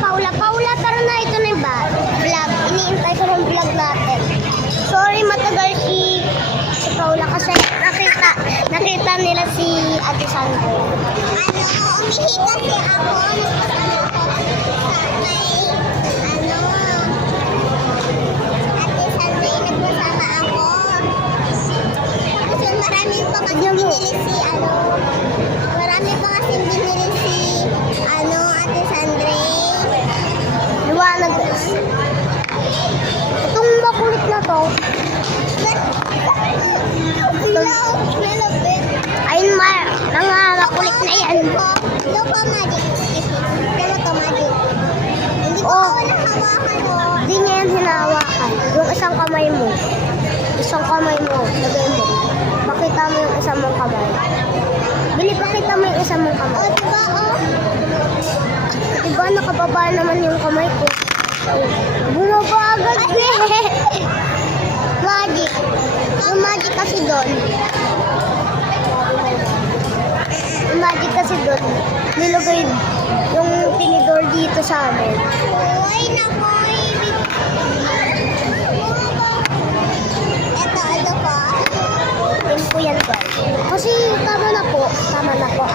Paula. Paula, tara na. Ito na yung vlog. Iniintay ko ng vlog natin. Sorry, matagal si Paula kasi nakita nila si Ate Sandra. Umihi kasi ako. Marami pa kasi binili si Ate Sandra. Liwanag guys. Itong makulit na to. Ayun mga makulit na yan. Loko magic. Pero to magic. Hindi ko nahawakan mo. Hindi niya yan hinahawakan. Yung isang kamay mo. Lagay mo. Pakita mo yung isang mong kamay. Bili, pakita mo yung isang mong kamay. Diba, nakababa naman yung kamay ko. Bumaba agad, Magic. Yung magic kasi doon. Nilagay yung tinidor dito sa amin. Uy, nakoy. Ito po. Din po yan po. Kasi tama na po. Tama na po.